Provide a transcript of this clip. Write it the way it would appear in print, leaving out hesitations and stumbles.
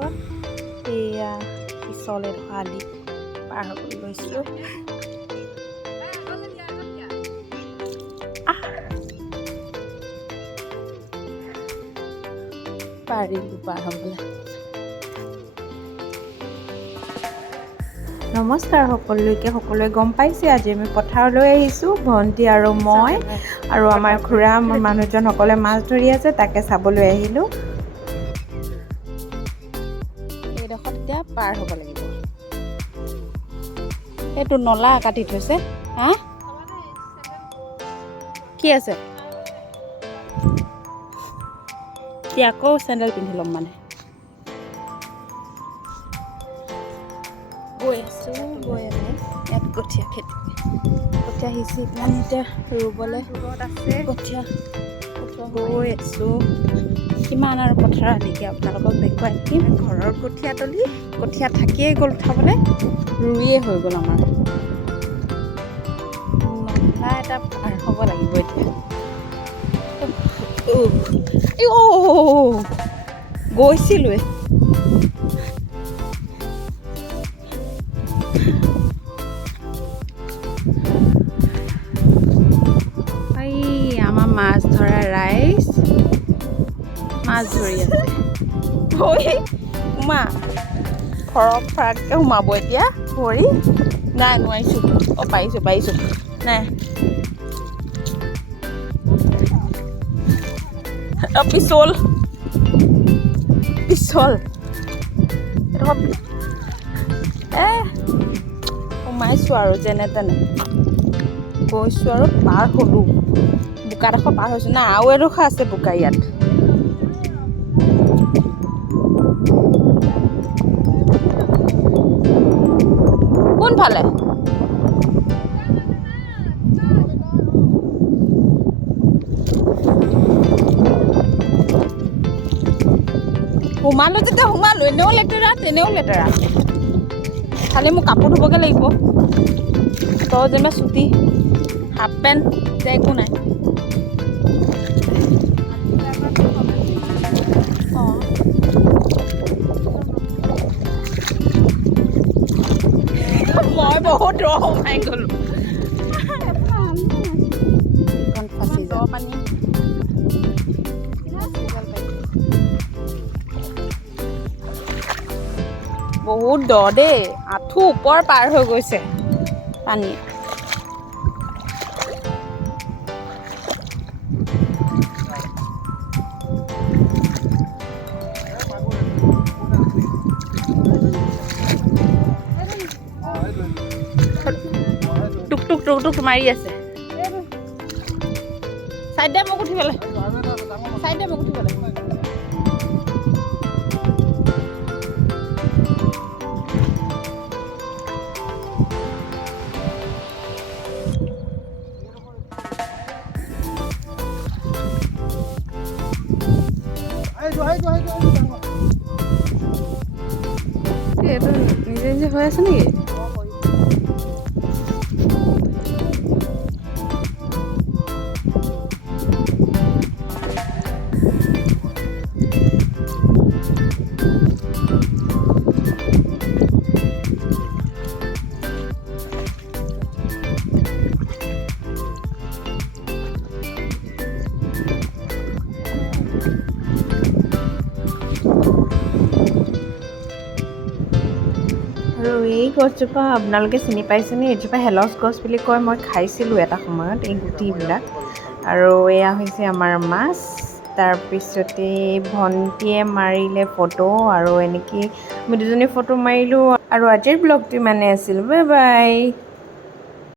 পথত এয়া পিছলে আলি পাৰ হ'বলৈ লৈছোঁ। পাৰিলোঁ পাৰ হ'বলৈ। নমস্কাৰ সকলোৱে গম পাইছে আজি আমি পথাৰলৈ আহিছোঁ, ভণ্টি আৰু মই আৰু আমাৰ খুৰা মোৰ মানুহজন সকলোৱে মাছ ধৰি আছে, তাকে চাবলৈ আহিলোঁ। এইডোখৰত এতিয়া পাৰ হ'ব লাগিব। এইটো নলা কাটি থৈছে। হা কি আছে এতিয়া আকৌ চেণ্ডেল পিন্ধি ল'ম মানে। গৈ আছোঁ ইয়াত কঠীয়া খেতি কঠীয়া সিঁচি পেলাই এতিয়া ৰুবলৈ আছে কঠীয়া গৈ আছোঁ। কিমান আৰু পথাৰ আলিকে আপোনালোকক দেখুৱাই দিম। ঘৰৰ কঠীয়া তলি কঠীয়া থাকিয়েই গ'ল উঠাবলৈ, ৰুইয়ে হৈ গ'ল আমাৰ। নলা এটা পাৰ হ'ব লাগিব এতিয়া। গৈছিলোৱে আমাৰ মাছ ধৰা ৰাইজ মাছ ধৰি আছে। সোমা ফৰক ফৰাককৈ সোমাব এতিয়া ভৰি নাই, নোৱাৰিছোঁ। পাৰিছোঁ নাই। পিছল সোমাইছোঁ আৰু যেনে তেনে গৈছোঁ আৰু পাৰ হ'লোঁ। বোকাডোখৰ পাৰ হৈছোঁ না, আৰু এডোখৰ আছে বোকা ইয়াত। কোনফালে সোমালোঁ যেতিয়া সোমালোঁ, এনেও লেতেৰা তেনেও লেতেৰা। খালি মোক কাপোৰ ধুবগৈ লাগিব। তই যেনিবা চুটি হাফ পেণ্ট যে একো নাই। মই বহুত দ সোমাই গ'লোঁ। পানী বহুত দ দেই, আঁঠু ওপৰ পাৰ হৈ গৈছে পানী। টুক মাৰি আছে। চাইড দে মোক উঠিবলৈ, এইটো নিজে নিজে হৈ আছে নেকি? আৰু এই গছজোপা আপোনালোকে চিনি পাইছেনে? এইজোপা হেলচ গছ বুলি কয়। মই খাইছিলোঁ এটা সময়ত এই গুটিবিলাক। আৰু এয়া হৈছে আমাৰ মাছ। তাৰপিছতে ভণ্টিয়ে মাৰিলে ফটো, আৰু এনেকৈ আমি দুজনী ফটো মাৰিলোঁ। আৰু আজিৰ ব্লগটো ইমানেই আছিল। Bye bye.